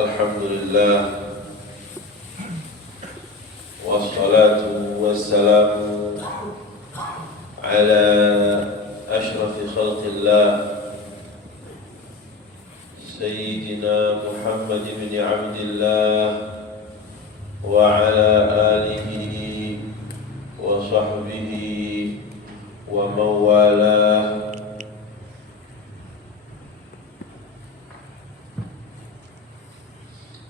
Alhamdulillah, wassalatu wassalamu ala ashrafi khalqillah Sayyidina Muhammad bin Abdillah wa ala alihi wa sahbihi wa mawalah.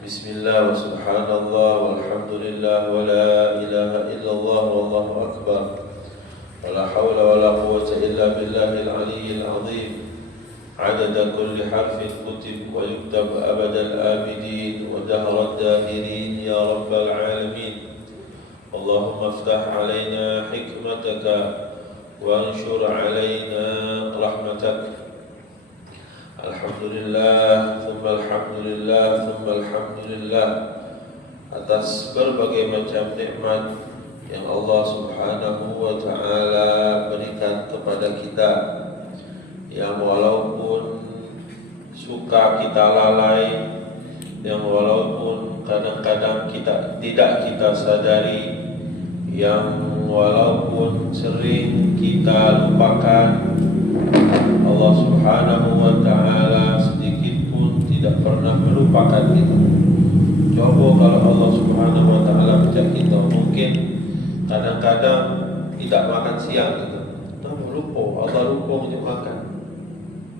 Bismillah wa subhanallah walhamdulillah wa la ilaha illallah wallahu akbar wa la hawla wa la quwwata illa billahil aliyyil azim adada kulli harfin kutib wa yuktab abadal abidin wa dahrad dahirin ya rabbal alamin. Allahumma aftah alayna hikmataka wa anshur alayna rahmatak. Alhamdulillah, thumma alhamdulillah, thumma alhamdulillah atas berbagai macam nikmat yang Allah subhanahu wa ta'ala berikan kepada kita, yang walaupun suka kita lalai, yang walaupun kadang-kadang tidak kita sadari, yang walaupun sering kita lupakan, Allah subhanahu wa ta'ala sedikit pun tidak pernah melupakan kita. Coba kalau Allah subhanahu wa ta'ala ajak kita, mungkin kadang-kadang tidak makan siang kita, lupa, Allah lupa untuk makan.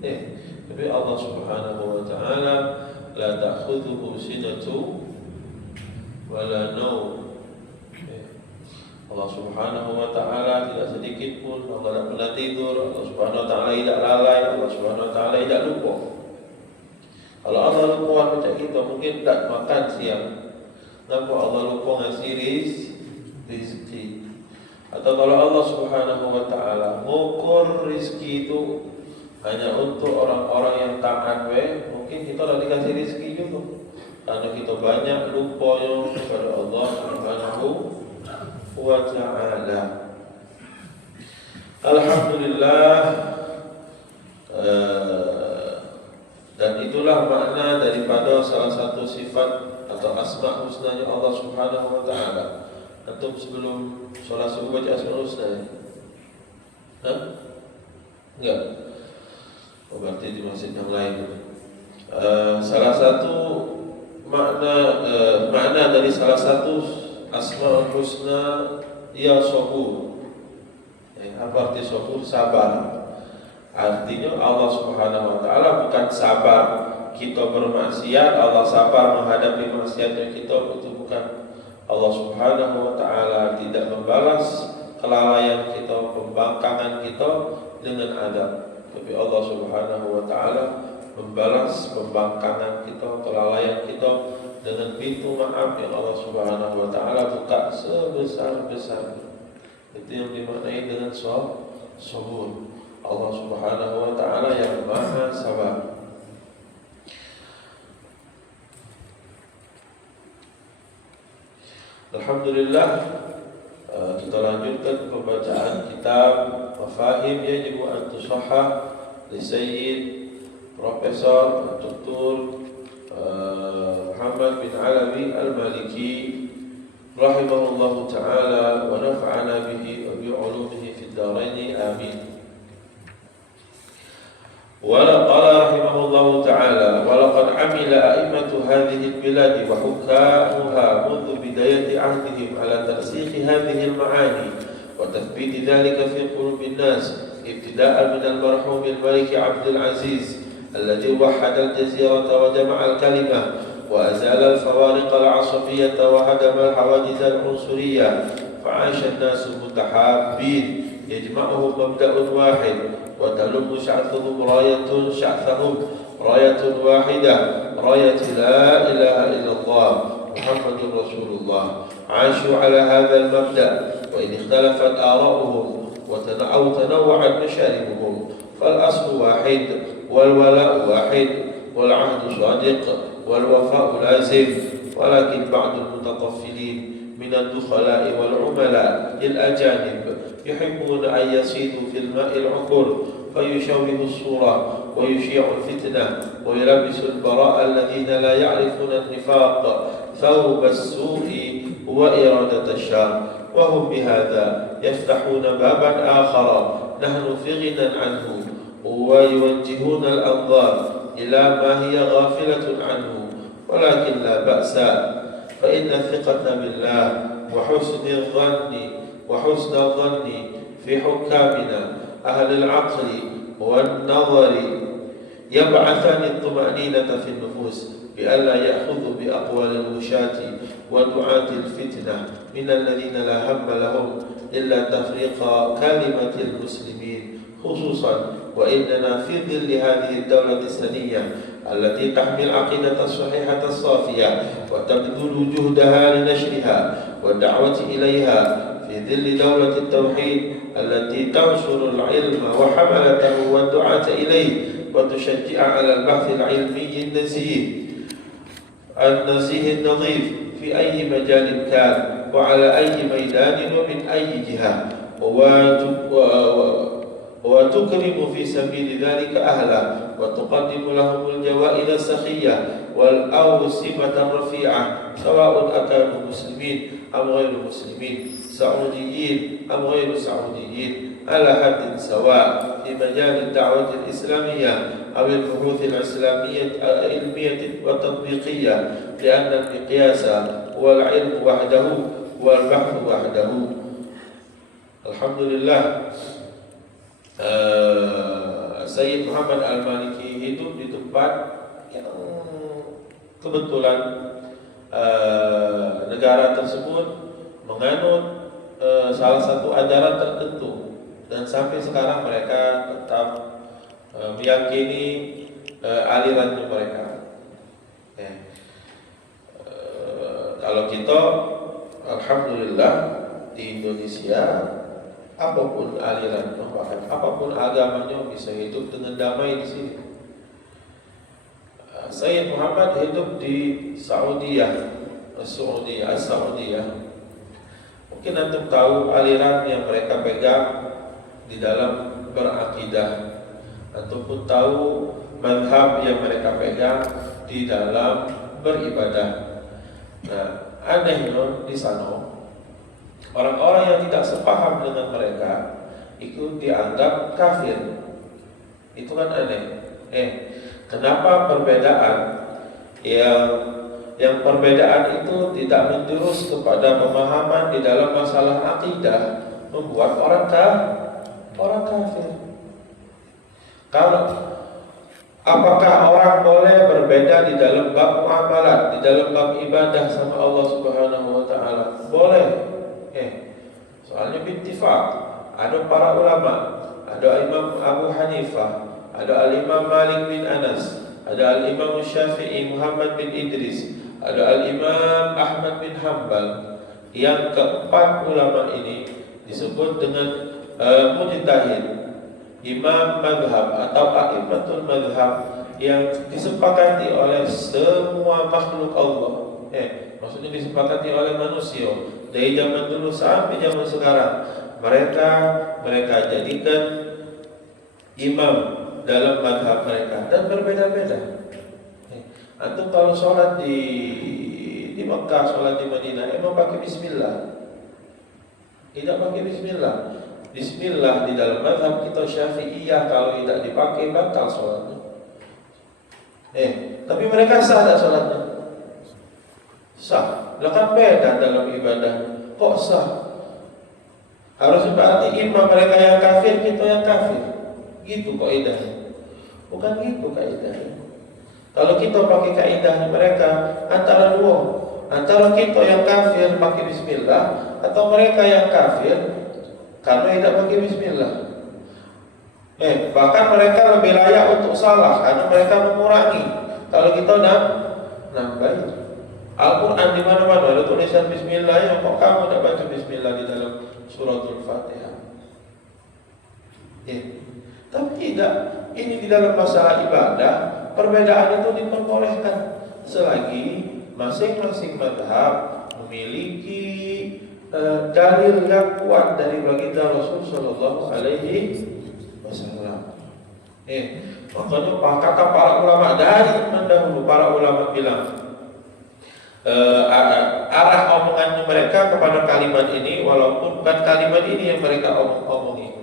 Tapi Allah subhanahu wa ta'ala la ta'khudhuhu sinatu wa la nawm. Allah subhanahu wa ta'ala tidak sedikit pun Allah tidak pernah tidur, Allah subhanahu wa ta'ala tidak lalai, Allah subhanahu wa ta'ala tidak lupa. Kalau Allah lupa macam kita, mungkin tak makan siang. Kenapa Allah lupa ngasih rizki? Atau kalau Allah subhanahu wa ta'ala mengukur rizki itu hanya untuk orang-orang yang taat, mungkin kita dah dikasih rizki juga, karena kita banyak lupanya kepada Allah subhanahu wa ta'ala. Alhamdulillah, dan itulah makna daripada salah satu sifat atau asma' husnanya Allah subhanahu wa ta'ala. Antum sebelum solat subuh baca asma' husna ya? Enggak? Berarti di masjid yang lain. Salah satu makna dari salah satu Asmaul Husna ya sabur. Apa arti sabur? Sabar. Artinya Allah subhanahu wa ta'ala bukan sabar kita bermaksiat, Allah sabar menghadapi maksiatnya kita, itu bukan. Allah subhanahu wa ta'ala tidak membalas kelalaian kita, pembangkangan kita dengan adab. Tapi Allah subhanahu wa ta'ala membalas pembangkangan kita, kelalaian kita dengan pintu maaf yang Allah subhanahu wa ta'ala buka sebesar-besarnya. Itu yang dimaknai dengan sabur. Allah subhanahu wa ta'ala yang maha sabar. Alhamdulillah, kita lanjutkan pembacaan kitab Mafahim Yajibu an Tusahhah li Sayyid Profesor Dr. Muhammad bin Alawi Al-Maliki rahimahullahu ta'ala wa nafa'ana bihi wa bi'ulumihi fid darain amin. Wa qala rahimahullahu ta'ala wa laqad amila a'immatu hadhihi al-bilad wa hukamuha منذ بداية عهدهم على ترسيخ هذه المعاني وتثبيت ذلك في قلوب الناس ابتداء من المرحوم الملك عبد العزيز الذي وحد الجزيرة وجمع الكلمة وأزال الفوارق العصبية وهدم الحواجز العنصرية، فعاش الناس متحابين يجمعهم مبدأ واحد وتلم شعثهم راية واحدة، راية لا إله إلا الله محمد رسول الله. عاشوا على هذا المبدأ وإن اختلفت آراؤهم وتنوعت مشاربهم، فالأصل واحد والولاء واحد والعهد صادق والوفاء لازم. ولكن بعض المتطفلين من الدخلاء والعملاء الأجانب يحبون أن يصيدوا في الماء العكر فيشوه الصورة ويشيع الفتنة ويلبس البراء الذين لا يعرفون النفاق ثوب السوء وإرادة الشر، وهم بهذا يفتحون بابا آخر نحن في غنى عنه، ويوجهون الأنظار إلى ما هي غافلة عنه. ولكن لا بأس، فإن الثقة بالله وحسن الظن في حكامنا أهل العقل والنظر يبعثان الطمأنينة في النفوس بألا يأخذوا بأقوال الوشاة ودعاة الفتنة من الذين لا هم لهم إلا تفريق كلمة المسلمين، خصوصا وإننا في ظل هذه الدولة السنية التي تحمي العقيدة الصحيحة الصافية وتبذل جهدها لنشرها والدعوة إليها، في ظل دولة التوحيد التي تنشر العلم وحملته والدعاة إليه وتشجع على البحث العلمي النزيه النظيف في أي مجال كان وعلى أي ميدان ومن أي جهة، وتكرم في سبيل ذلك أهله وتقدم لهم الجوائز السخية والأوسمة الرفيعة، سواء أكانوا مسلمين أم غير مسلمين، سعوديين أم غير سعوديين، على حد سواء في مجال الدعوة الإسلامية أو البحوث الإسلامية العلمية والتطبيقية، لأن المقياس هو العلم وحده والبحث وحده. Alhamdulillah, Sayyid Muhammad Al-Maliki hidup di tempat yang kebetulan negara tersebut menganut salah satu ajaran tertentu, dan sampai sekarang mereka tetap meyakini alirannya mereka. Kalau kita, alhamdulillah, di Indonesia, apapun aliran, bahkan apapun agamanya bisa hidup dengan damai di sini. Sayyid Muhammad hidup di Saudiyah. Mungkin antum tahu aliran yang mereka pegang di dalam berakidah, ataupun tahu mazhab yang mereka pegang di dalam beribadah. Nah, anehnya di sana orang-orang yang tidak sepaham dengan mereka itu dianggap kafir. Itu kan aneh. Kenapa perbedaan yang perbedaan itu tidak menjurus kepada pemahaman di dalam masalah akidah membuat orang kafir? Kalau apakah orang boleh berbeda di dalam bab muamalat, di dalam bab ibadah sama Allah Subhanahu wa taala? Boleh. Soalnya bittifaq, ada para ulama, ada Imam Abu Hanifah, ada Al-Imam Malik bin Anas, ada Al-Imam Syafi'i Muhammad bin Idris, ada Al-Imam Ahmad bin Hanbal. Yang keempat ulama ini disebut dengan mujtahid, imam madhab atau a'immatul madhab, yang disepakati oleh semua makhluk Allah. Maksudnya disepakati oleh manusia dari zaman dulu sampai zaman sekarang. Mereka jadikan imam dalam madhab mereka, dan berbeda-beda. Antum kalau sholat di Mekah, sholat di Madinah, emang pakai bismillah? Tidak pakai bismillah. Bismillah di dalam madhab kita Syafi'iyah kalau tidak dipakai batal sholatnya. Tapi mereka sah tak sholatnya? Sah. Lah kan beda dalam ibadah. Kok sah? Harus berarti imam mereka yang kafir, kita yang kafir. Gitu kaidahnya. Bukan gitu kaidahnya. Kalau kita pakai kaidahnya mereka, antara dua, antara kita yang kafir pakai bismillah, atau mereka yang kafir karena tidak pakai bismillah. Bahkan mereka lebih layak untuk salah karena mereka mengurangi. Kalau kita nambahin. Al-Quran di mana-mana ada tulisan bismillah, yang kok kamu tidak baca bismillah di dalam suratul Fatihah? Tapi tidak. Ini di dalam masalah ibadah, perbedaan itu diperbolehkan selagi masing-masing madhab memiliki dalil yang kuat dari baginda Rasul Sallallahu Alaihi Wasallam. Makanya kata para ulama dari mendahulu, para ulama bilang arah omongan mereka kepada kalimat ini, walaupun bukan kalimat ini yang mereka omongi,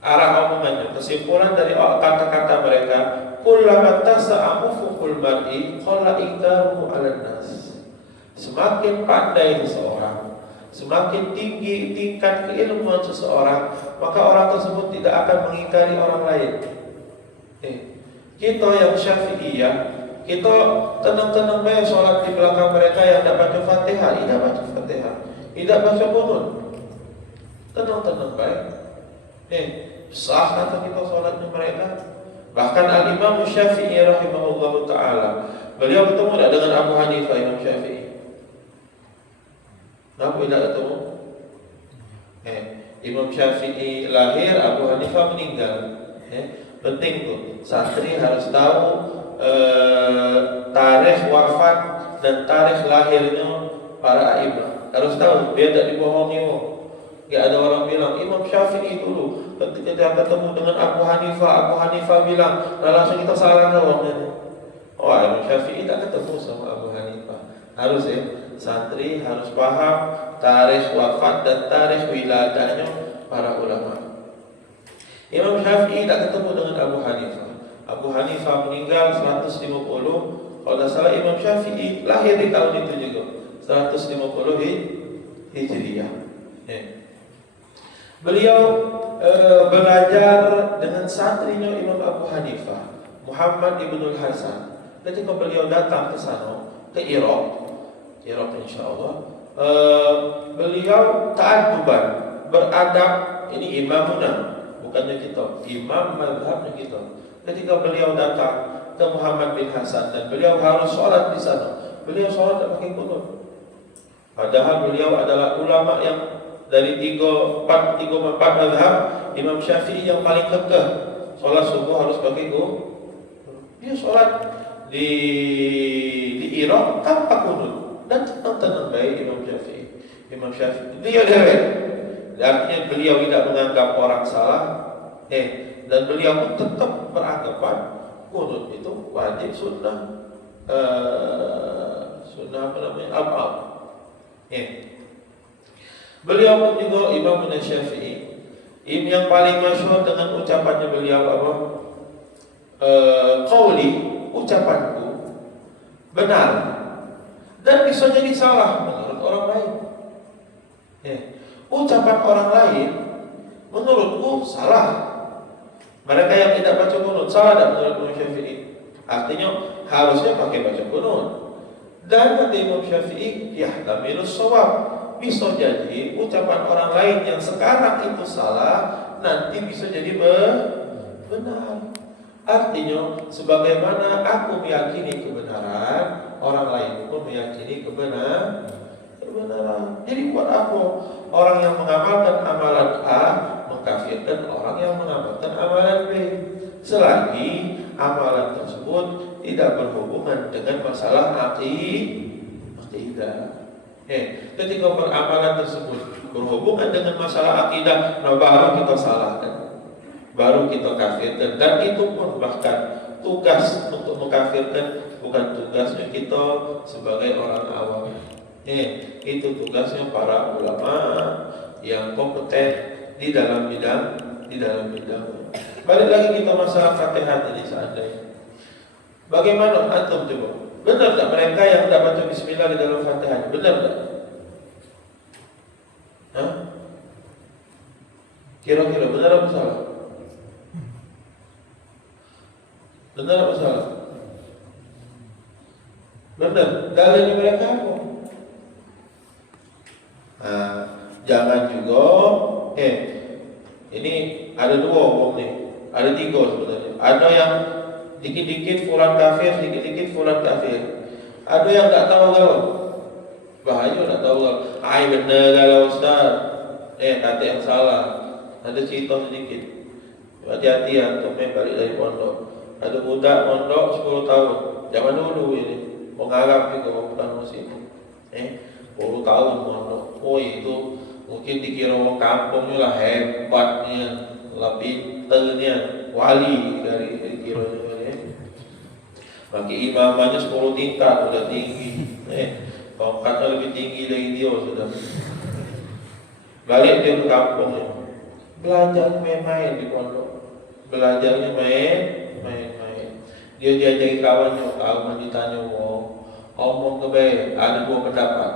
arah omongannya, kesimpulan dari kata-kata mereka, kullama tasa'a ufuqul mar'i qalla iqdaruhu 'alan nas. Semakin pandai seseorang, semakin tinggi tingkat keilmuan seseorang, maka orang tersebut tidak akan mengingkari orang lain. Kita yang Syafi'iyah, kita tenang-tenang baik sholat di belakang mereka yang tidak baca Fatihah, tidak baca qunut, tenang-tenang baik. Sah kata kita sholatnya mereka. Bahkan Al-Imam Syafi'i rahimahullah ta'ala, beliau bertemu dengan Abu Hanifah, Imam Syafi'i. Kenapa tidak ketemu? Imam Syafi'i lahir, Abu Hanifah meninggal. Penting tuh, santri harus tahu tarikh wafat dan tarikh lahirnya para a'imah. Harus tahu, biar tidak dibohongi. Gak ada orang bilang Imam Syafi'i dulu ketika ketemu dengan Abu Hanifah bilang, langsung kita salah dong. Imam Syafi'i tak ketemu sama Abu Hanifah. Harus santri harus paham tarikh wafat dan tarikh wiladahnya para ulama. Imam Syafi'i tak ketemu dengan Abu Hanifah. Abu Hanifah meninggal 150. Kalau tidak salah Imam Syafi'i lahir di tahun itu juga 150 Hijriah. Beliau belajar dengan santrinya Imam Abu Hanifah, Muhammad ibnul Hasan. Ketika beliau datang ke sana, ke Irak insyaallah, beliau ta'adduban, beradab. Ini imamuna, bukannya kita, imam mazhabnya kita. Ketika beliau datang ke Muhammad bin Hasan dan beliau harus sholat di sana, beliau sholat tak pakai qunut. Padahal beliau adalah ulama yang dari tiga empat mazhab, Imam Syafi'i yang paling kekeh sholat subuh harus pakai qunut. Dia sholat di Irak tanpa qunut dan tenang baik Imam Syafi'i. Dia dewek. Artinya beliau tidak menganggap orang salah. Dan beliau pun tetap beranggapan qunut itu wajib sunnah apa namanya ab'ad. Beliau pun juga Imam Syafi'i, yang paling masyhur dengan ucapannya beliau apa? Qauli, ucapanku benar dan bisa jadi salah menurut orang lain. Ucapan orang lain menurutku salah. Mereka yang tidak baca qunut salah dan menurut Imam Syafi'i. Artinya harusnya pakai baca qunut. Dan kata Imam Syafi'i, yahtamilus shawab, bisa jadi ucapan orang lain yang sekarang itu salah nanti bisa jadi benar. Artinya sebagaimana aku meyakini kebenaran, orang lain pun meyakini kebenaran. Jadi buat apa orang yang mengamalkan amalan A mengkafirkan orang yang mengamalkan amalan B, selagi amalan tersebut tidak berhubungan dengan masalah akidah. Ketika beramalan tersebut berhubungan dengan masalah akidah, baru kita salahkan, baru kita kafirkan. Dan itu pun bahkan tugas untuk mengkafirkan bukan tugasnya kita sebagai orang awam. Itu tugasnya para ulama yang kompeten di dalam bidang. Balik lagi kita masalah Fatihah tadi seandainya. Bagaimana antum coba? Benar tak mereka yang tidak baca bismillah di dalam Fatihah? Benar tak? Kira-kira benar apa salah? Benar apa salah? Benar. Dalilnya mereka apa? Jangan juga ini ada dua hukum nih, ada tiga sebenarnya. Ada yang dikit-dikit fulan kafir, dikit-dikit fulan kafir. Ada yang tak tahu galau, bahaya tak tahu galau. Benar galau Ustaz. Kata yang salah. Ada cerita sedikit. Hati-hati antum balik dari pondok. Ada budak pondok 10 tahun. Zaman dulu ini, pengarap juga bukan muslim. 10 tahun pondok. Itu mungkin dikira orang kampungnya lah hebatnya. pinternya wali dari kiranya. Bagi imamannya 10 tingkat udah tinggi. Tongkatnya lebih tinggi dari dia sudah. Balik dia ke kampungnya. Belajar main-main di pondok. Belajarnya main-main. Dia diajari kawannya, kawan ditanya, omong ke baik, ada 2 pendapat.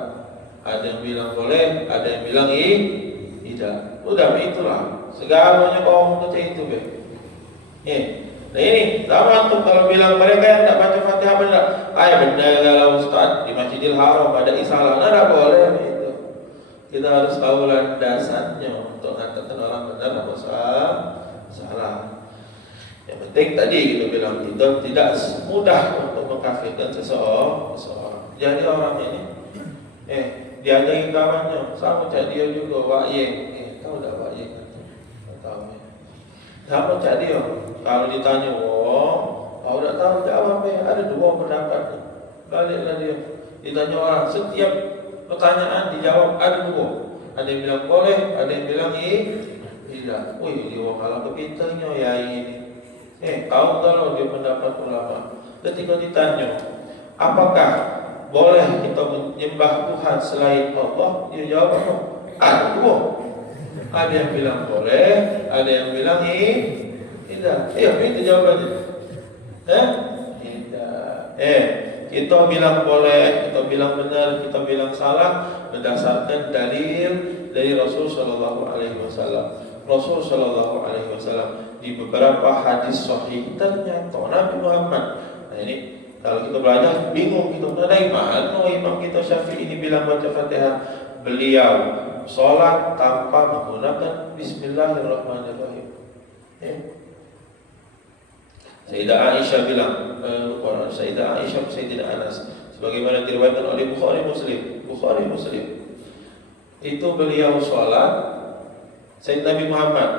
Ada yang bilang boleh, ada yang bilang tidak. Udah itulah. Segalanya kau omong ke itu baik. Nah ini sama tuh kalau bilang mereka yang tak baca Fatihah benar. Benar kalau Ustaz di Masjidil Haram ada isalah, tidak boleh itu. Kita harus tahu landasannya untuk mengatakan orang benar atau salah. Yang penting tadi kita bilang itu tidak mudah untuk mengkafirkan seseorang. Jadi orang ini diajari kawannya, sama cak dia juga Wa'ye. Tahu tak Wa'ye? Tahu ya. Sama cak dia. Kalau ditanya, kau tak tahu jawab ada 2 pendapat. Baliklah dia. Ditanya orang, setiap pertanyaan dijawab ada 2. Ada yang bilang boleh, ada yang bilang tidak. Dia kalau kepintarnya ya ini. Tahu kalau dia pendapat ulama. Ketika ditanya, apakah boleh kita menyembah Tuhan selain Allah? Dia jawab, ada 2. Ada yang bilang boleh, ada yang bilang tidak. Itu jawabannya. Tidak. Kita bilang boleh, kita bilang benar, kita bilang salah berdasarkan dalil dari Rasul Sallallahu Alaihi Wasallam. Rasul Sallallahu Alaihi Wasallam di beberapa hadis sahih ternyata Nabi Muhammad. Nah ini kalau kita belajar bingung kita dari mana imam kita Syafi'i ini bilang baca Fatihah. Beliau sholat tanpa menggunakan Bismillahirrahmanirrahim. Sayyidah Aisyah bilang, Sayyidah Aisyah, Sayyidina Anas, sebagaimana diriwayatkan oleh Bukhari Muslim. Itu beliau sholat, Sayyidina Nabi Muhammad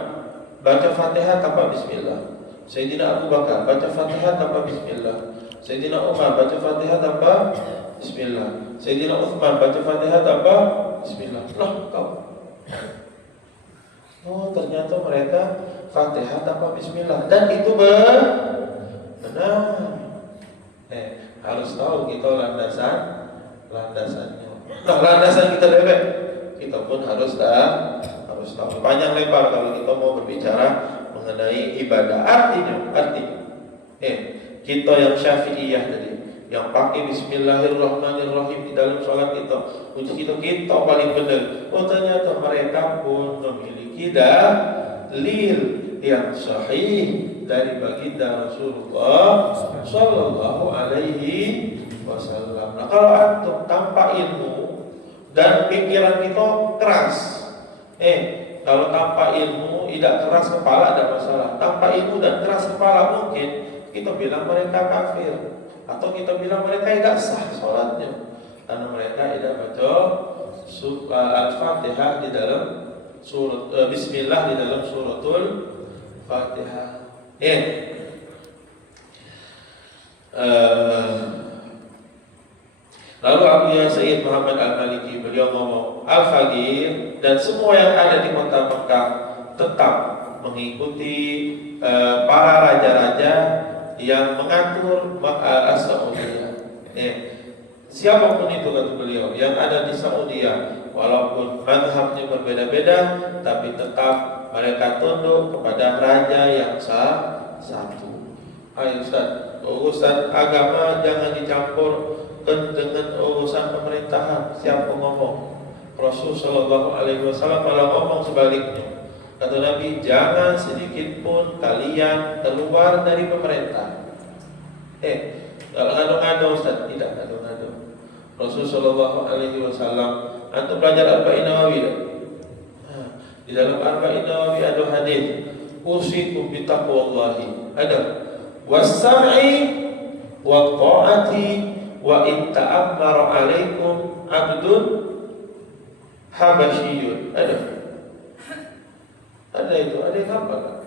baca Fatihah tanpa Bismillah. Sayyidina Abu Bakar baca Fatihah tanpa Bismillah. Sayyidina Umar baca Fatihah tanpa Bismillah. Sayyidina Uthman baca Fatihah tanpa Bismillah. Ternyata mereka Fatihah tanpa Bismillah. Dan itu benar. Harus tahu kita landasannya. Landasan kita dewek, kita pun harus tahu. Panjang lebar kalau kita mau berbicara mengenai ibadah. Artinya, kita yang Syafi'iyah tadi, yang pakai Bismillahirrahmanirrahim di dalam sholat kita, untuk kita paling benar. Ternyata mereka pun memiliki dalil yang sahih dari baginda Rasulullah Sallallahu Alaihi Wasallam. Nah, kalau antum tanpa ilmu dan pikiran kita keras, kalau tanpa ilmu tidak keras kepala ada masalah. Tanpa ilmu dan keras kepala mungkin kita bilang mereka kafir, atau kita bilang mereka tidak sah sholatnya karena mereka tidak baca Al-Fatihah di dalam surat Bismillah di dalam suratul Fatihah. Lalu Abu Sayyid Muhammad Al-Maliki beliau ngomong, Al-Faqih dan semua yang ada di kota Mekah tetap mengikuti para raja-raja yang mengatur Saudiyah. Siapapun itu kata beliau yang ada di Saudiyah, walaupun mazhabnya berbeda-beda, tapi tetap mereka tunduk kepada raja yang satu. Ayo Ustaz, urusan agama jangan dicampur dengan urusan pemerintahan. Siapa ngomong? Rasul Sallallahu Alaihi Wasallam malah ngomong sebaliknya. Kata Nabi, jangan sedikit pun kalian keluar dari pemerintah. Kalau ngadu-ngadu Ustaz, tidak ngadu-ngadu. Rasul Sallallahu Alaihi Wasallam, antum belajar Arba'in Nawawi tak? Di dalam Arba'in Nawawi ada hadis, usikum bi taqwallahi, ada was-sam'i wa ta'ati wa in ta'ammara 'alaikum 'abdun habasyiyun. Ada itu, ada yang apa kan?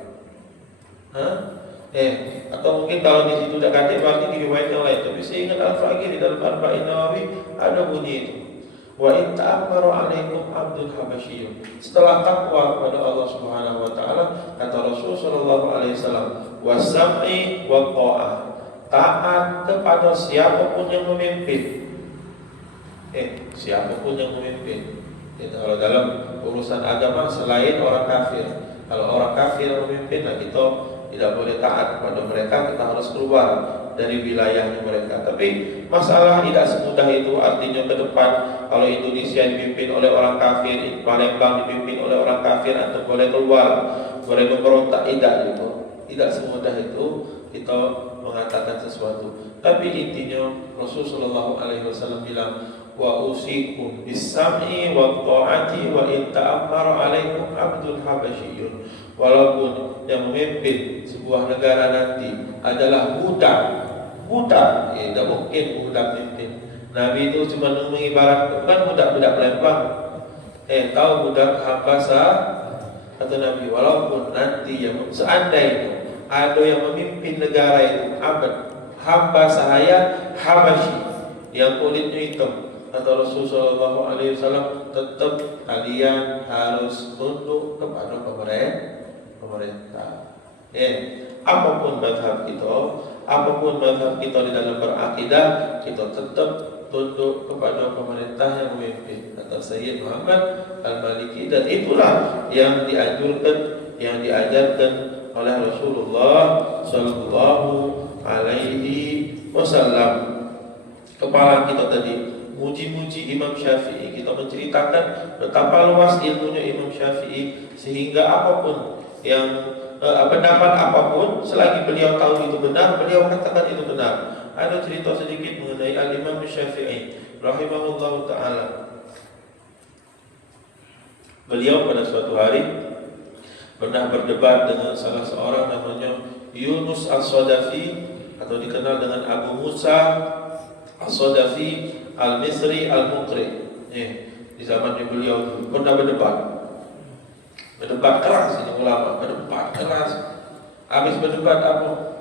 Atau mungkin kalau di situ tidak kata berarti di riwayat yang lain. Tapi saya ingat Al-Faqih di dalam Arba'in Nawawi ada bunyi itu. wa in ta'ammara 'alaikum 'abdun habasyiyun. Setelah takwa kepada Allah Subhanahu wa taala, kata Rasul sallallahu alaihi wasallam, wasam'i wa ta'ah. Taat kepada siapapun yang memimpin. Siapapun yang memimpin. Kalau dalam urusan agama selain orang kafir. Kalau orang kafir yang memimpin, nah kita tidak boleh taat kepada mereka, kita harus keluar dari wilayahnya mereka. Tapi masalah tidak semudah itu. Artinya ke depan kalau Indonesia dipimpin oleh orang kafir, Palembang dipimpin oleh orang kafir, atau boleh keluar, boleh memberontak, tidak itu. Tidak semudah itu kita mengatakan sesuatu. Tapi intinya Rasulullah SAW bilang, wa usikum bis-sam'i wa ta'ati wa in ta'ammara 'alaikum 'abdul habasyiyun. Walaupun yang memimpin sebuah negara nanti adalah budak, tidak mungkin budak pimpin. Nabi itu cuma mengibaratkan, bukan budak-budak Palembang. Tahu budak Habasa atau Nabi, walaupun nanti yang seandainya ada yang memimpin negara itu hamba sahaya Habasyi yang kulitnya hitam, kata Rasulullah SAW, tetap kalian harus tunduk kepada pemerintah. Apapun mazhab kita di dalam berakidah, kita tetap tunduk kepada pemerintah yang memimpin, kata Sayyid Muhammad Al-Maliki. Dan itulah yang dianjurkan, yang diajarkan oleh Rasulullah Sallallahu Alaihi Wasallam. Kepala kita tadi muji-muji Imam Syafi'i, kita menceritakan betapa luas ilmunya Imam Syafi'i, sehingga apapun yang pendapat apapun, selagi beliau tahu itu benar, beliau katakan itu benar. Ada cerita sedikit mengenai Al-Imam Syafi'i rahimahullah ta'ala. Beliau pada suatu hari pernah berdebat dengan salah seorang namanya Yunus As-Sadafi, atau dikenal dengan Abu Musa As-Sadafi Al-Misri Al-Muqri. Di zaman beliau pernah berdebat keras, ini ulama berdebat keras. Habis berdebat apa?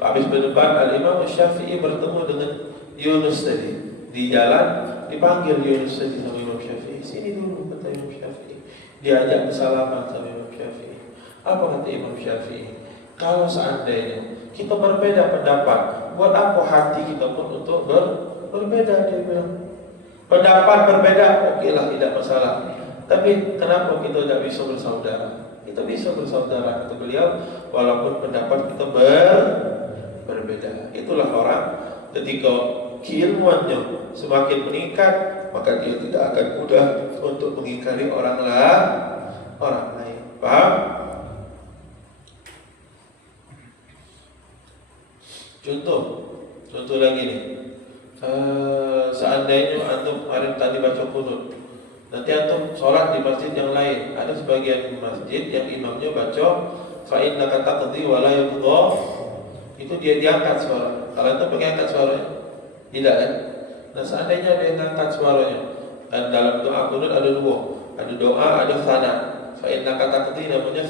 Habis berdebat, Al-Imam Syafi'i bertemu dengan Yunus tadi di jalan. Dipanggil Yunus tadi sama Imam Syafi'i, sini dulu, kata Imam Syafi'i. Diajak bersalaman sama Imam Syafi'i. Apa kata Imam Syafi'i? Kalau seandainya kita berbeda pendapat, buat apa hati kita pun untuk berbeda? Dia bilang, pendapat berbeda, oke lah, tidak masalah. Tapi kenapa kita tidak bisa bersaudara? Kita bisa bersaudara, kata beliau, walaupun pendapat kita berbeda. Itulah orang ketika keilmuannya semakin meningkat, maka dia tidak akan mudah untuk mengingkari orang lain. Paham? Contoh lagi nih. Seandainya antum hari tadi baca kunut, nanti antum sholat di masjid yang lain, ada sebagian masjid yang imamnya baca fa innaka taqdi wa la yuqda, itu dia diangkat suara. Kalau antum pakai angkat suaranya, tidak kan? Nah, seandainya dia angkat suaranya, dan dalam doa kunut ada dua, ada doa, ada sana. Fa innaka taqdi namanya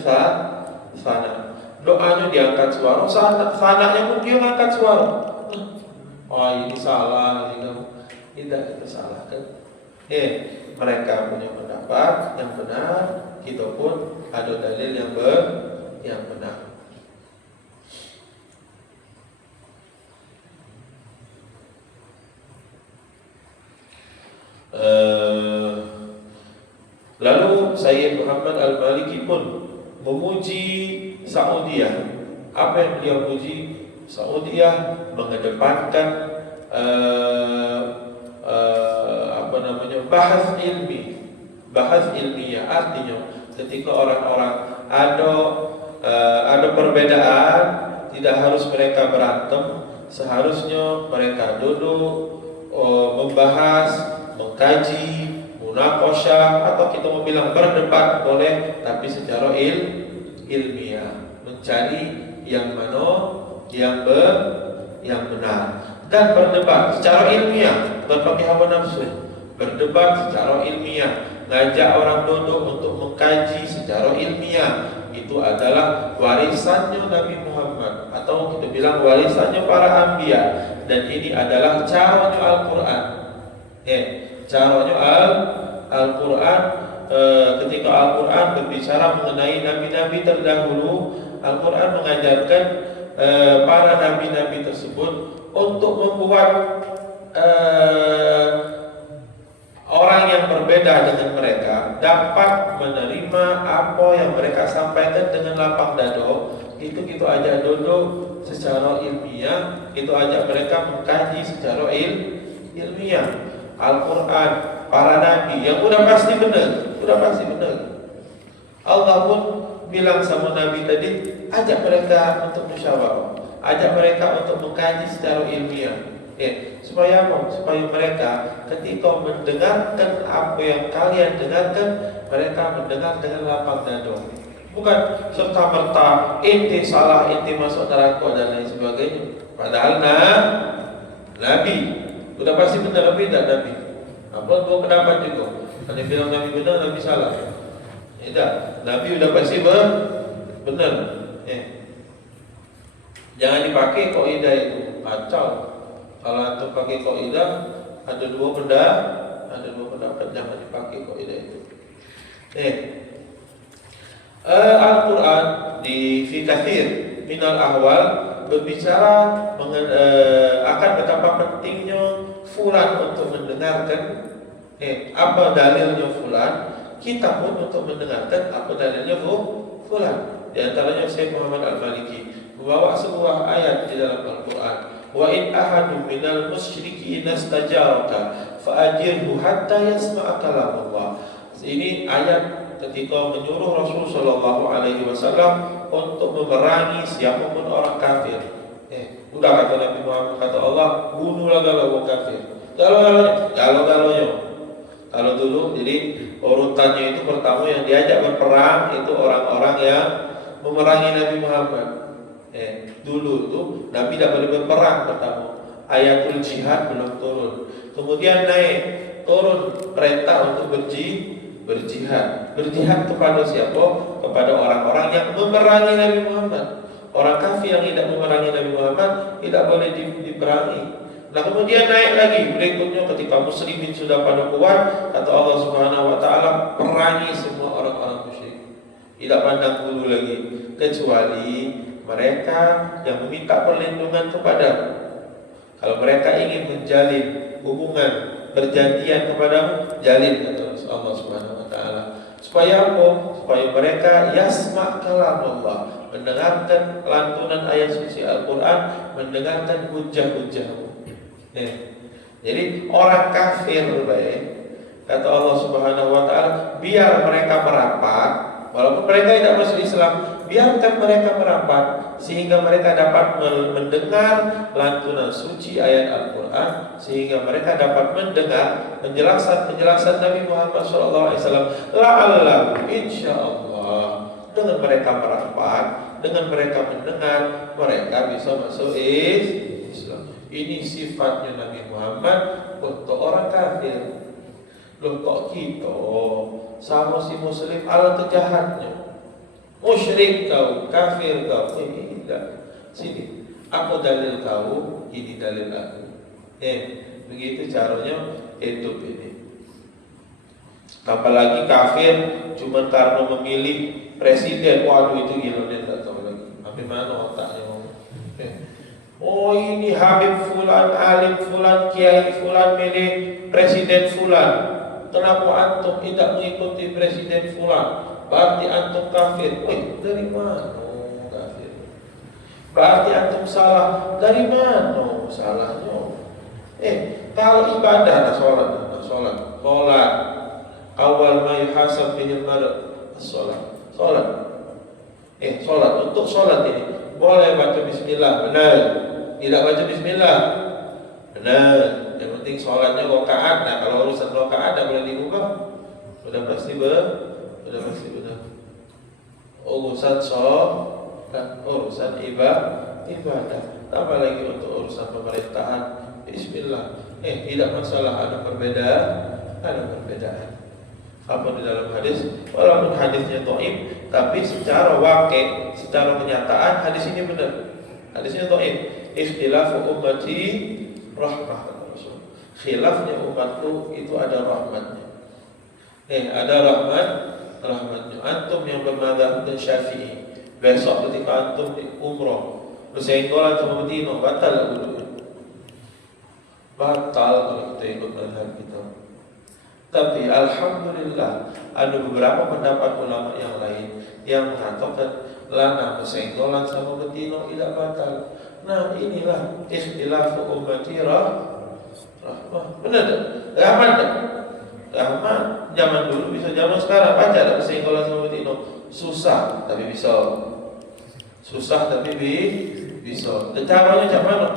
sana. Doanya diangkat suara, sananya pun dia angkat suara. Ini salah, ini kamu. Tidak, itu salah kan? Mereka punya pendapat yang benar, kita pun ada dalil yang benar. Lalu Sayyid Muhammad Al-Maliki pun memuji Saudiyah. Apa yang beliau puji? Saudiyah mengedepankan bahas ilmiah. Artinya ketika orang-orang ada perbedaan, tidak harus mereka berantem, seharusnya mereka duduk membahas, mengkaji, munaqasyah, atau kita mau bilang berdebat boleh, tapi secara ilmiah, mencari yang mana yang benar, dan berdebat secara ilmiah, bukan pakai hawa nafsu. Berdebat secara ilmiah, ngajak orang duduk untuk mengkaji secara ilmiah. Itu adalah warisannya Nabi Muhammad, atau kita bilang warisannya para anbiya. Dan ini adalah caranya Al-Quran. Caranya Al-Quran, ketika Al-Quran berbicara mengenai nabi-nabi terdahulu, Al-Quran mengajarkan para nabi-nabi tersebut untuk membuat orang yang berbeda dengan mereka dapat menerima apa yang mereka sampaikan dengan lapang dada. Itu aja duduk secara ilmiah, itu aja mereka mengkaji secara ilmiah. Al-Quran, para nabi yang udah pasti benar. Allah pun bilang sama nabi tadi, ajak mereka untuk musyawarah, ajak mereka untuk mengkaji secara ilmiah. Supaya apa? Supaya mereka ketika mendengarkan apa yang kalian dengarkan, mereka mendengar dengan lapang dada. Bukan serta-merta inti salah, inti masuk neraka dan lain sebagainya. Padahal nabi udah pasti benar beda nabi. Apa dua pendapat juga. Ada bilang nabi benar, nabi salah. Tidak, nabi udah pasti benar. Jangan dipakai kaidah itu, kacau. Kalau antum pakai kaidah ada dua pendapat, jangan dipakai kaidah itu. Al-Quran di fi katsir minal ahwal berbicara akan betapa pentingnya fulan untuk mendengarkan apa dalilnya fulan, kita pun untuk mendengarkan apa dalilnya fulan. Di antaranya Syekh Muhammad Al-Maliki membawa sebuah ayat di dalam Al-Quran, wa in ahadun minal musyrikin istajaraka fa'ajirhu hatta yasma'a kalamullah. Ini ayat ketika menyuruh Rasul Shallallahu Alaihi Wasallam untuk memerangi siapapun orang kafir. Udah kata Nabi Muhammad, kata Allah, bunuhlah kalau kafir. Kalau dulu, jadi urutannya itu pertama yang diajak berperang itu orang-orang yang memerangi Nabi Muhammad. Dulu itu Nabi tidak boleh berperang pertama. Ayatul jihad belum turun. Kemudian turun perintah untuk berjihad kepada siapa? Kepada orang-orang yang memerangi Nabi Muhammad. Orang kafir yang tidak memerangi Nabi Muhammad tidak boleh diperangi. Nah kemudian naik lagi berikutnya ketika muslimin sudah pada kuat, kata Allah Subhanahu wa taala, perangi semua orang-orang musyrik. Tidak pandang bulu lagi, kecuali mereka yang meminta perlindungan kepadamu. Kalau mereka ingin menjalin hubungan perjanjian kepadamu, jalin, kata Allah Subhanahu wa taala. Supaya apa? Supaya mereka yasma' kalam Allah, mendengarkan lantunan ayat suci Al-Quran, mendengarkan hujah-hujahmu. Jadi orang kafir baik, kata Allah Subhanahu wa taala, biar mereka merapat, walaupun mereka tidak masuk Islam, biarkan mereka merapat sehingga mereka dapat mendengar lantunan suci ayat Al-Quran, sehingga mereka dapat mendengar penjelasan Nabi Muhammad SAW. La'allahu insyaallah, dengan mereka merapat, dengan mereka mendengar, mereka bisa masuk Islam. Ini sifatnya Nabi Muhammad untuk orang kafir. Loh kok kita sama si muslim ala kejahatnya, musyrik kau, kafir kau, tidak. Sini, aku dalil kau, ini dalil aku. Begitu caranya hidup ini. Apalagi kafir cuma karena memilih presiden, waduh itu gila, dia tak tahu lagi. Sampai mana otaknya ngomong. Oh ini Habib Fulan, alim Fulan, Kiai Fulan milih presiden Fulan. Kenapa antum tidak mengikuti presiden Fulan? Berarti antum kafir. Dari mana kafir? Berarti antum salah. Dari mana salahnya? Kalau ibadah, sholat. Awal ma yuhasab bihi al-mar'u sholat. Sholat, untuk sholat ini boleh baca bismillah, benar. Tidak baca bismillah, benar. Yang penting sholatnya rakaat. Nah kalau urusan rakaat tidak boleh diubah, sudah pasti benar. Urusan sholat, urusan ibadah. Tambah lagi untuk urusan pemerintahan, bismillah. Tidak masalah, ada perbedaan. Apa di dalam hadis, walaupun hadisnya dhaif, tapi secara wakil, secara kenyataan hadis ini benar. Hadisnya dhaif. Ikhtilafu ummati rahmah. khilafnya umatku itu ada rahmatnya. Ada rahmatnya. Antum yang bermadzhab dan Syafi'i, besok ketika antum di umroh bersenggolan sama Madinah, batal kalau kita ikut mazhab kita. Tapi alhamdulillah ada beberapa pendapat ulama yang lain yang mengatakan lana bersenggolan sama betina tidak batal. Nah, inilah ikhtilafu ummati rahmah. Benar tak? Rahmat tak? Rahmat zaman dulu bisa zaman sekarang. Baca tak bersenggolan sama betina? Susah tapi bisa. Susah tapi bisa. Caranya macam mana?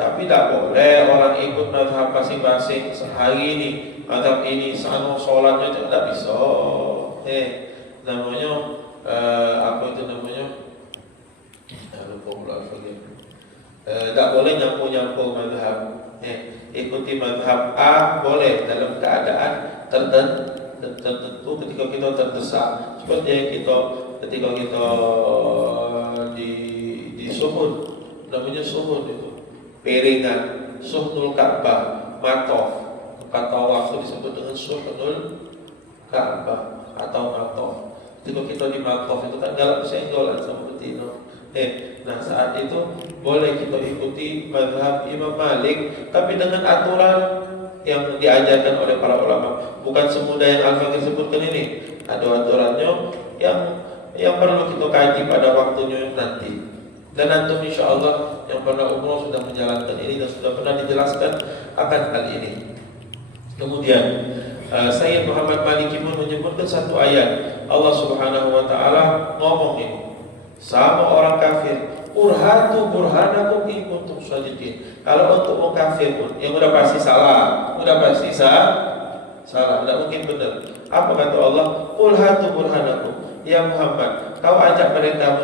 Tapi tak boleh orang ikut mazhab masing-masing sehari ini. Mazhab ini sana sholatnya tidak bisa. Namanya apa itu namanya? Lupa pula tak boleh nyampur mazhab. Ikuti mazhab A boleh dalam keadaan tertentu ketika kita terdesak. Seperti yang ketika kita di suhud, namanya suhud itu piringan, suhnul Ka'bah, matof. Kata waktu disebut dengan suhnul Ka'bah atau matof. Ketika kita di matof itu kan galak senggolan sama betina. Nah saat itu boleh kita ikuti mazhab Imam Malik, tapi dengan aturan yang diajarkan oleh para ulama, bukan semudah yang Al-Fakir sebutkan ini. Ada aturannya yang perlu kita kaji pada waktunya nanti. Dan antum insya Allah yang pernah umroh sudah menjalankan ini dan sudah pernah dijelaskan akan hal ini. Kemudian Sayyid Muhammad Maliki pun menyebutkan satu ayat Allah Subhanahu wa taala ngomong ini sama orang kafir, urhatu burhanakum in kuntum shadiqin. Kalau untuk orang kafir pun yang udah pasti salah, salah, tidak mungkin benar. Apa kata Allah? Urhatu burhanakum. Ya Muhammad, kau ajak mereka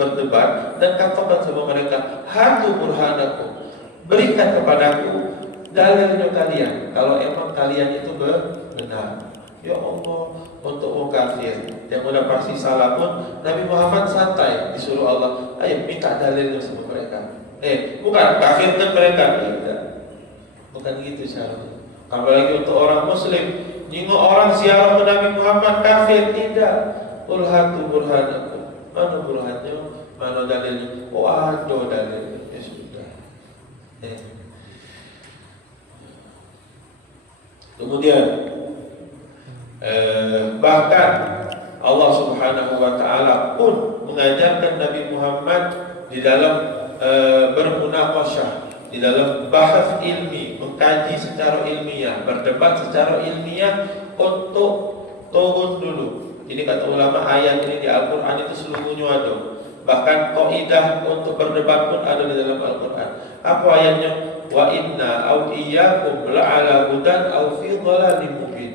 berdebat dan katakan sama mereka, hatu burhanakum, berikan kepadaku dalilnya kalian kalau emang kalian itu benar. Ya Allah, untuk orang kafir yang udah pasti salah pun Nabi Muhammad santai, disuruh Allah, ayo minta dalilnya sama mereka. Bukan kafirkan mereka, tidak. Bukan gitu syaratnya. Apalagi untuk orang muslim, jika orang ziarah ke Nabi Muhammad kafir, tidak. Qul hatu burhanakum. Mana burhannya? Mana dalilnya? Oh ada dalilnya. Ya sudah. Kemudian bahkan Allah Subhanahu wa taala pun mengajarkan Nabi Muhammad di dalam bermunaqasyah, di dalam bahas ilmi, mengkaji secara ilmiah, berdebat secara ilmiah untuk turun dulu. Jadi kata ulama ayat ini di Al-Quran itu seluruhnya ada. Bahkan kaidah untuk berdebat pun ada di dalam Al-Quran. Apa ayatnya? Wa inna au iyyakum la'ala hudan au fi dhalalin mubin.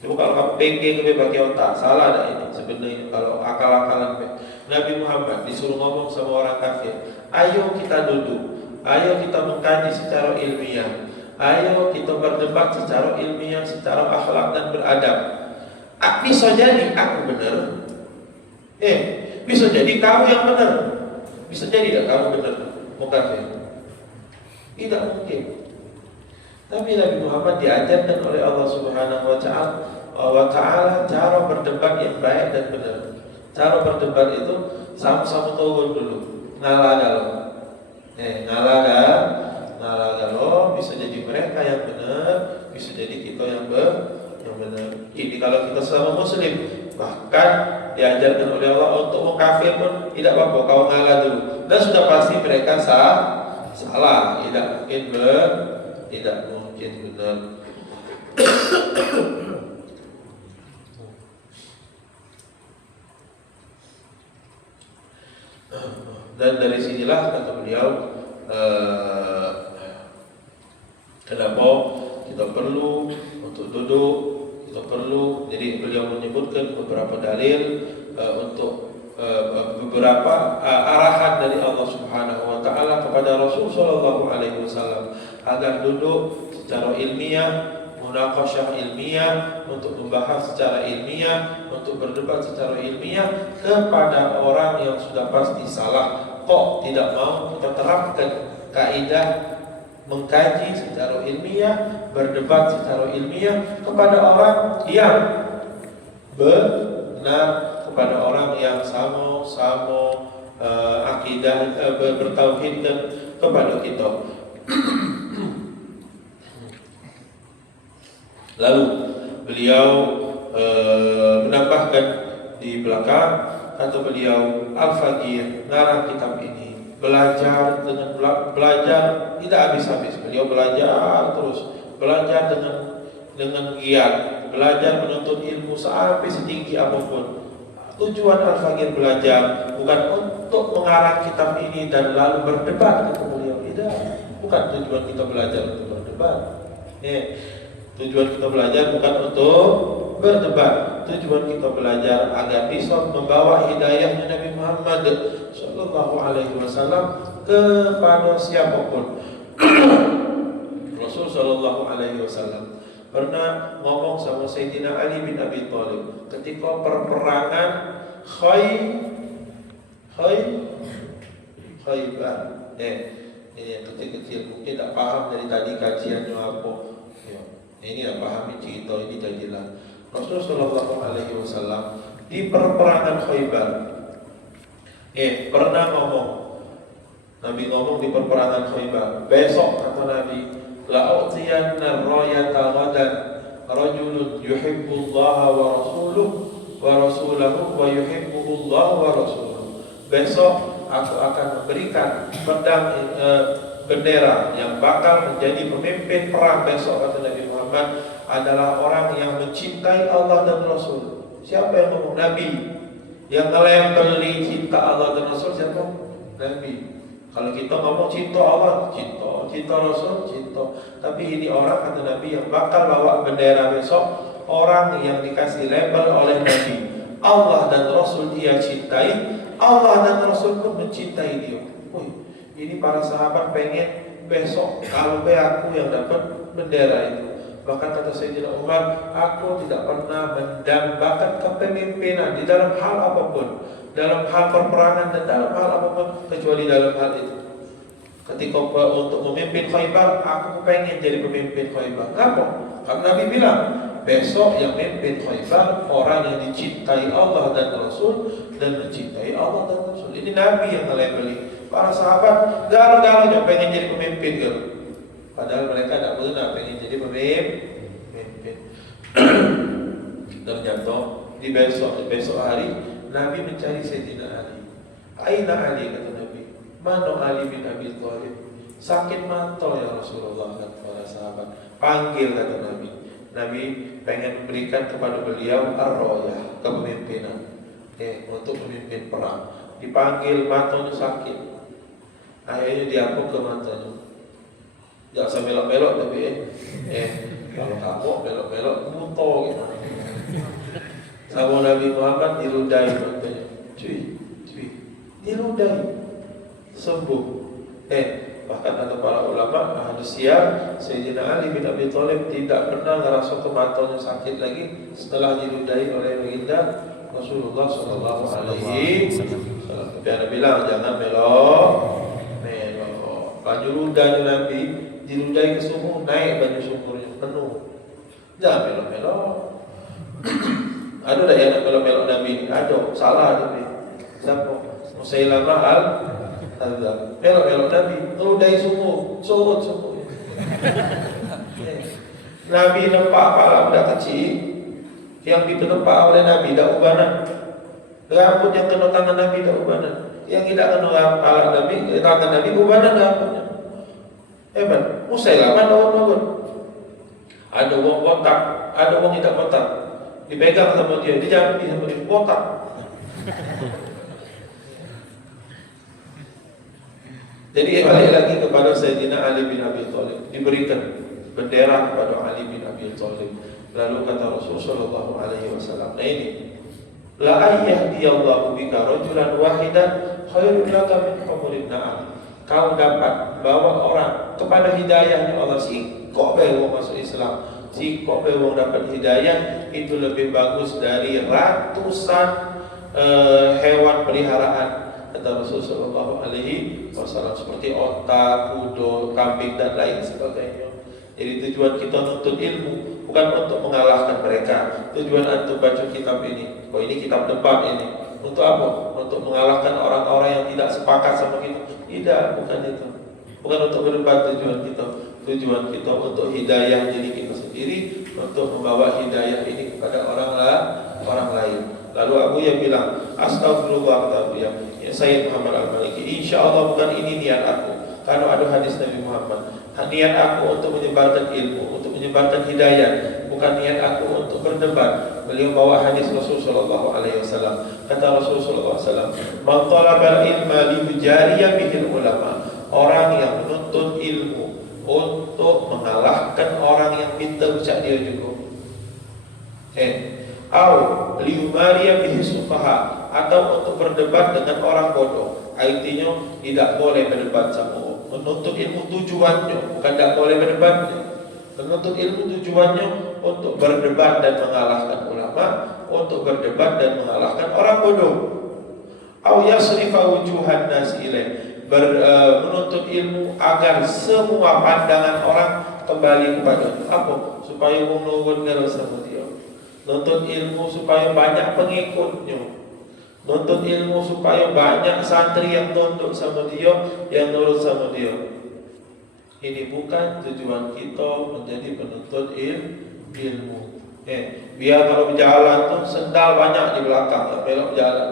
Coba kalau kamu pengen lebih bagi otak, salah ada ini sebenarnya kalau akal-akalan. Nabi Muhammad disuruh ngomong sama orang kafir, ayo kita duduk, ayo kita mengkaji secara ilmiah, ayo kita berdebat secara ilmiah, secara akhlak dan beradab. Bisa jadi aku benar, bisa jadi kamu yang benar, bisa jadi tak kamu benar, kafir. Tidak mungkin. Tapi Nabi Muhammad diajarkan oleh Allah Subhanahu wa taala cara berdebat yang baik dan benar. Cara berdebat itu sama-sama turun dulu. Ngalah galau, bisa jadi mereka yang benar, bisa jadi kita yang benar. Ini kalau kita sama muslim, bahkan diajarkan oleh Allah untuk kafir pun tidak apa-apa, kau ngalah dulu. Dan sudah pasti mereka salah, tidak mungkin benar. Dan dari sinilah kata beliau, kenapa kita perlu untuk duduk, kita perlu. Jadi beliau menyebutkan beberapa dalil untuk beberapa arahan dari Allah Subhanahu wa taala kepada Rasul sallallahu alaihi wasallam agar duduk secara ilmiah, munaqasyah ilmiah, untuk membahas secara ilmiah, untuk berdebat secara ilmiah kepada orang yang sudah pasti salah. Kok tidak mau kita terapkan kaidah mengkaji secara ilmiah, berdebat secara ilmiah kepada orang yang benar, kepada orang yang sama akidah bertauhidkan kepada kita. Lalu beliau menambahkan di belakang, kata beliau, Al-Faqih ngarang kitab ini belajar dengan belajar tidak habis-habis. Beliau belajar terus, belajar dengan giat, belajar menuntut ilmu sampai setinggi apapun. Tujuan Al-Faqih belajar bukan untuk mengarang kitab ini dan lalu berdebat, kata beliau. Tidak, bukan tujuan kita belajar untuk berdebat. Tujuan kita belajar bukan untuk berdebat. Tujuan kita belajar agar bisa membawa hidayahnya Nabi Muhammad Sallallahu Alaihi Wasallam kepada siapapun. Rasul Sallallahu Alaihi Wasallam pernah ngomong sama Sayyidina Ali bin Abi Thalib ketika perperangan Khaybar. Ini yang kecil-kecil mungkin tak paham dari tadi kajiannya apa. Ini tak pahami cerita ini jadilah. Rasul Sallallahu Alaihi Wasallam di perperangan Khaybar pernah ngomong. Nabi ngomong di perperangan Khaybar, besok kata Nabi, la'utiyanna rayata ghadan rajulun yuhibbullaha wa rasulahu wa yuhibbullaha wa rasuluhu. Besok aku akan memberikan pedang bendera yang bakal menjadi pemimpin perang besok, kata Nabi Muhammad, adalah orang yang mencintai Allah dan Rasul. Siapa yang ngomong? Nabi. Yang ngelabeli cinta Allah dan Rasul siapa? Nabi. Kalau kita ngomong cinta Allah, cinta Rasul, cinta. Tapi ini orang, kata Nabi, yang bakal bawa bendera besok, orang yang dikasih label oleh Nabi. Allah dan Rasul dia cintai, Allah dan Rasul pun mencintai dia. Ini para sahabat pengen besok kalau aku yang dapat bendera itu. Bahkan kata Sayyidina Umar, aku tidak pernah mendambakan kepemimpinan di dalam hal apapun, dalam hal perperangan dan dalam hal apapun kecuali dalam hal itu. Ketika untuk memimpin Khaybar, aku pengen jadi pemimpin Khaybar. Kenapa? Karena Nabi bilang, besok yang memimpin Khaybar orang yang dicintai Allah dan Rasul dan mencintai Allah dan Rasul. Ini Nabi yang ngelabeli. Para sahabat galau-galau pengen jadi pemimpin gitu. Padahal mereka tidak pernah pengen jadi pemimpin. Ternyata di besok hari Nabi mencari Sayyidina Ali. Aina Ali, kata Nabi. Mana Ali bin Abi Thalib? Sakit mata ya Rasulullah, kata para sahabat. Panggil, kata Nabi. Nabi pengen berikan kepada beliau ar-rayah, kepemimpinan, untuk memimpin perang. Dipanggil, matanya sakit. Akhirnya diapuk ke matanya. Jangan sampai belok-belok tapi kalau kamu belok-belok buto gitu. Sama Nabi Muhammad diludai matanya. Cuy, diludai. Sembuh. Bahkan kata para ulama ahli siyar, Sayyidina Ali bin Abi Thalib tidak pernah ngerasa ke matanya sakit lagi setelah diludai oleh baginda Rasulullah Sallallahu Alaihi Wasallam. Tapi Anda bilang jangan belok. Baju ludahnya Nabi diludai ke sumur, naik baju sumurnya penuh. Jangan belok-belok. Ada tak yang nak belok-belok Nabi ini? Ada, salah tapi. Siapa? Musailamah al-Kadzdzab. Belok-belok Nabi, ludai sumur, surut sumur. Nabi nampak kepala budak kecil yang ditempa oleh Nabi dak ubanan. Rambut yang kena tangan Nabi dak ubanan. Yang tidak kena kepala Nabi, tangan Nabi ubanan rambutnya. Hebat. Musailamah daun-daun. Ada orang botak, ada orang tidak botak. Dipegang sama dia, dijampi sama dia, botak. Jadi balik lagi kepada Sayyidina Ali bin Abi Thalib, diberikan bendera kepada Ali bin Abi Thalib. Lalu kata Rasul sallallahu alaihi wasallam, nah ini, la ayyadiyallahu bika rajulan wahidan khairul laka min humurin na'am. Kau dapat bawa orang kepada hidayahnya Allah, si kok bewong masuk Islam, si kok bewong dapat hidayah, itu lebih bagus dari ratusan hewan peliharaan kata Rasulullah SAW, seperti onta, kudo, kambing dan lain sebagainya. Jadi tujuan kita menuntut ilmu bukan untuk mengalahkan mereka. Tujuan antum baca kitab ini, oh ini kitab debat ini, untuk apa? Untuk mengalahkan orang-orang yang tidak sepakat sama kita. Tidak, bukan itu. Bukan untuk berdebat tujuan kita. Tujuan kita untuk hidayah diri kita sendiri, untuk membawa hidayah ini kepada orang lain. Lalu Abu Ya bilang, astagfirullah, kata Abu Ya Sayyid Muhammad Al-Maliki, insya Allah bukan ini niat aku. Karena ada hadis Nabi Muhammad, niat aku untuk menyebarkan ilmu, untuk menyebarkan hidayah, bukan niat aku untuk berdebat. Beliau bawa hadis Rasulullah SAW. Kata Rasulullah SAW, man talabal ilma liyujariya bihil ulama, orang yang menuntut ilmu untuk mengalahkan orang yang pintar macam dia juga. Au liyumariya bihi sufaha, atau untuk berdebat dengan orang bodoh. Artinya tidak boleh berdebat sama orang. Menuntut ilmu tujuannya bukan tidak boleh berdebatnya. Menuntut ilmu tujuannya untuk berdebat dan mengalahkan ulama, untuk berdebat dan mengalahkan orang bodoh. Au yasrifa wujuhan nas ilaih, menuntut ilmu agar semua pandangan orang kembali kepada apa? Supaya menurut dengan sama dia. Nuntut ilmu supaya banyak pengikutnya. Nuntut ilmu supaya banyak santri yang tunduk sama dia, yang nurut sama dia. Ini bukan tujuan kita menjadi penuntut ilmu. Biar kalau berjalan tuh sendal banyak di belakang, ya belok jalan.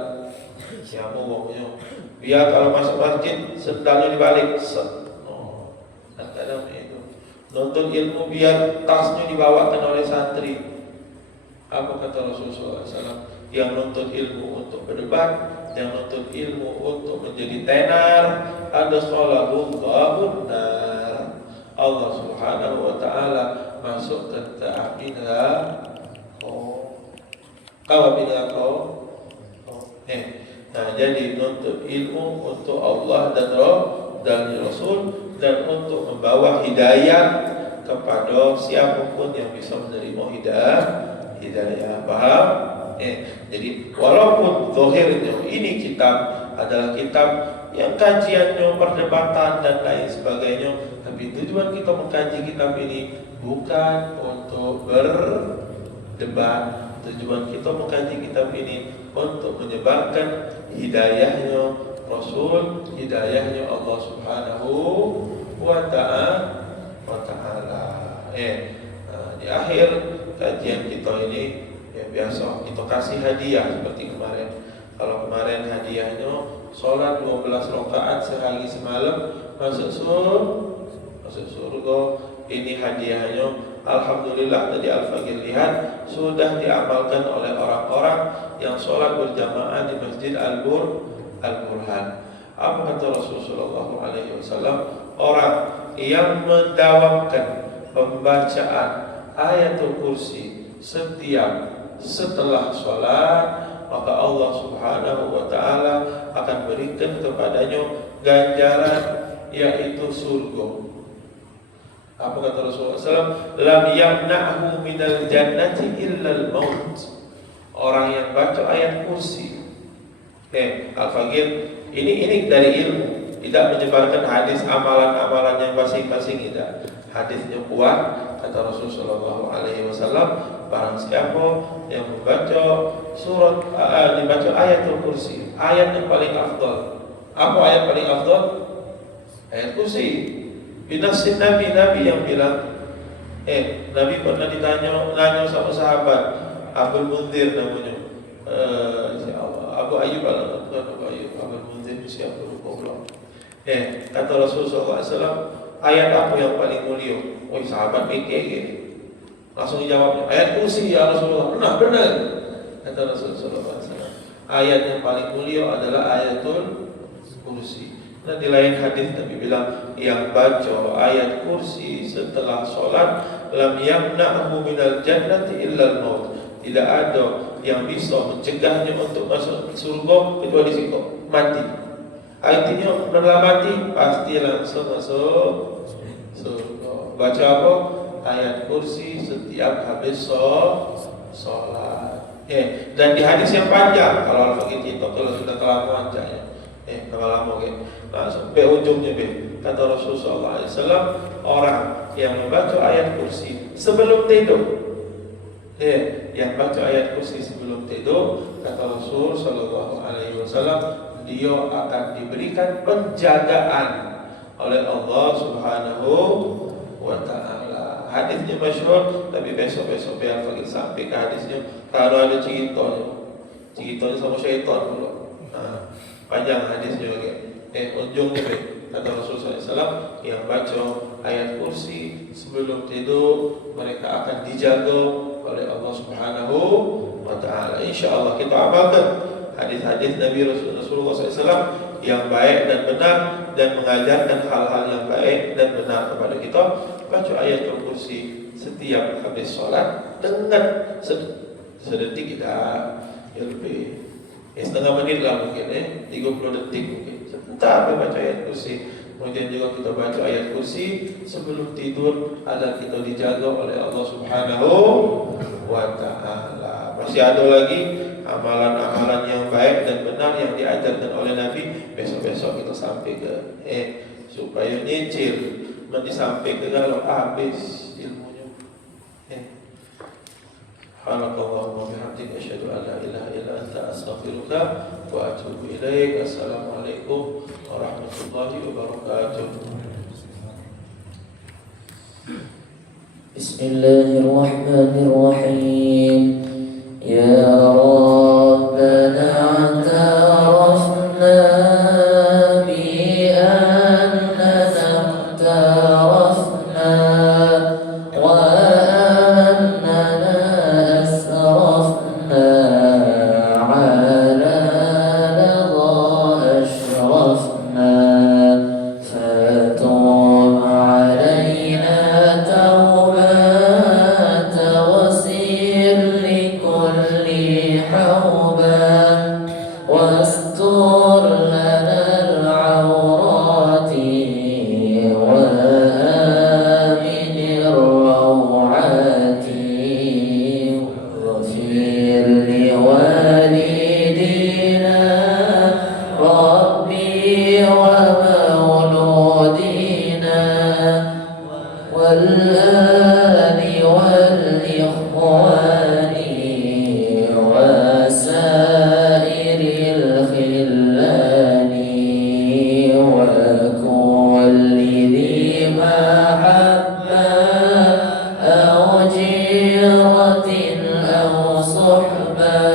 Siapa wongnya? Biar kalau masuk masjid sendalnya dibalik. Kadang itu. Nuntut ilmu biar tasnya dibawakan oleh santri. Apa kata Rasulullah SAW? Yang nuntut ilmu untuk berdebat, yang nuntut ilmu untuk menjadi tenar, ada sholahum nar. Allah Subhanahu wa Ta'ala masuk tentang Nah, jadi nuntut ilmu untuk Allah dan Rasul, dan untuk membawa hidayah kepada siapapun yang bisa menerima hidayah. Paham? Jadi walaupun zahirnya ini kitab adalah kitab yang kajiannya perdebatan dan lain sebagainya, tapi tujuan kita mengkaji kitab ini bukan untuk berdebat. Tujuan kita mengkaji kitab ini untuk menyebarkan hidayahnya Rasul, hidayahnya Allah Subhanahu wa Ta'ala. Di akhir kajian kita ini, ya biasa kita kasih hadiah seperti kemarin. Kalau kemarin hadiahnya sholat 12 rakaat sehari semalam masuk surga. Ini hadiahnya, alhamdulillah tadi Al-Faqih lihat sudah diamalkan oleh orang-orang yang sholat berjamaah di Masjid Al-Burhan. Apa kata Rasulullah SAW? Orang yang mendawamkan pembacaan ayatul kursi setelah sholat, maka Allah Subhanahu wa Ta'ala akan berikan kepadanya ganjaran, yaitu surga. Apa kata Rasulullah SAW? Lam yamna'hu minal jannati illal maut. Orang yang baca ayat kursi. Al-Faqih ini dari ilmu, tidak menyebarkan hadis amalan-amalan yang masing-masing, tidak. Hadisnya kuat, kata Rasulullah SAW, barang siapa yang membaca dibaca ayatul kursi, ayat yang paling afdal. Apa ayat paling afdal? Ayat kursi. Binasin Nabi yang bilang, Nabi pernah nanya sama sahabat Abul Munzir namanya, Abu Ayyub Abul Munzir siapa lupa. Kata Rasulullah SAW, ayat apa yang paling mulia? Sahabat pikir langsung dijawabnya, ayat kursi ya Rasulullah. Benar. Kata Rasulullah SAW, ayat yang paling mulia adalah ayatul kursi. Nah, di lain hadis Nabi bilang, yang baca ayat kursi setelah sholat, lam yamna'hu minal jannati illal maut. Tidak ada yang bisa mencegahnya untuk masuk surga kecuali sikap mati. Artinya setelah mati pasti langsung masuk surga. Baca apa? Ayat kursi setiap habis sholat. Dan di hadis yang panjang, kalau Al-Faqih kita kalau sudah kelamaan Kalau lama nah, sampai ujungnya kata Rasulullah SAW, orang yang membaca ayat kursi sebelum tidur, yang baca ayat kursi sebelum tidur, kata Rasul Sallallahu Alaihi Wasallam, dia akan diberikan penjagaan oleh Allah Subhanahu wa Ta'ala. Hadisnya masyhur, tapi besok biar bagi sampai ke hadisnya. Kalau ada ceritanya sama syaitan dulu. Nah, panjang hadisnya lagi. Ujungnya kata Rasul SAW, yang baca ayat kursi sebelum tidur, mereka akan dijaga oleh Allah Subhanahu wa Ta'ala. InsyaAllah kita amalkan hadis-hadis Nabi Rasulullah SAW yang baik dan benar, dan mengajarkan hal-hal yang baik dan benar kepada kita. Baca ayat kursi setiap habis sholat dengan sedetik tidak, ya lebih setengah menit lah mungkin, 30 detik mungkin, sebentar baca ayat kursi. Kemudian juga kita baca ayat kursi sebelum tidur agar kita dijaga oleh Allah Subhanahu wa Ta'ala. Masih ada lagi amalan-amalan yang baik dan benar yang diajarkan oleh Nabi. Besok-besok kita sampai ke supaya nyicil, nanti sampai ke kalau habis ilmunya. Subhanakallahumma bihamdika asyhadu an la ilaha illa anta astaghfiruka wa atubu ilaik. Assalamualaikum warahmatullahi wabarakatuh. Bismillahirrahmanirrahim. Ya Rabbana a'tarafna bi annana tarafna wa annana asrafna ala ladha ashrafna fatub alayna tawbatan wasir likulli hawban wastur lana al-awrati wa amin ar-rawati waghfir liwalidina rabbi wa mauludina والآل والإخوان وسائر الخلان وكل ذي محبة أو جيرة أو صحبة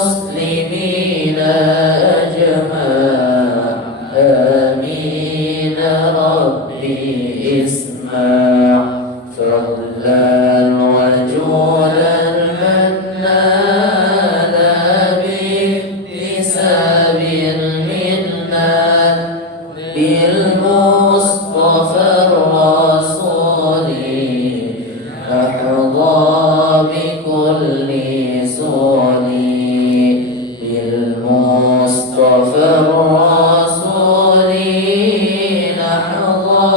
والمسلمين أجمع آمين ربي اسمع فضلا وجودا منان بحساب منا بالمصطفى الرسول أحظى بكل صولي بالمصطفى الرسول نحظى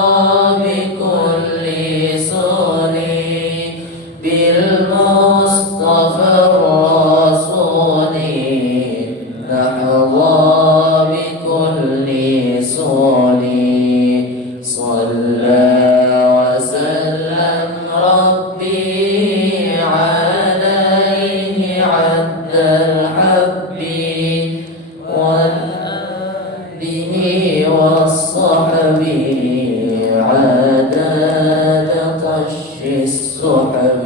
بكل صولي بالمصطفى الرسول نحظى بكل صولي صلى وسلم ربي عليه عد الحب والآله والصحب عدد طش السحب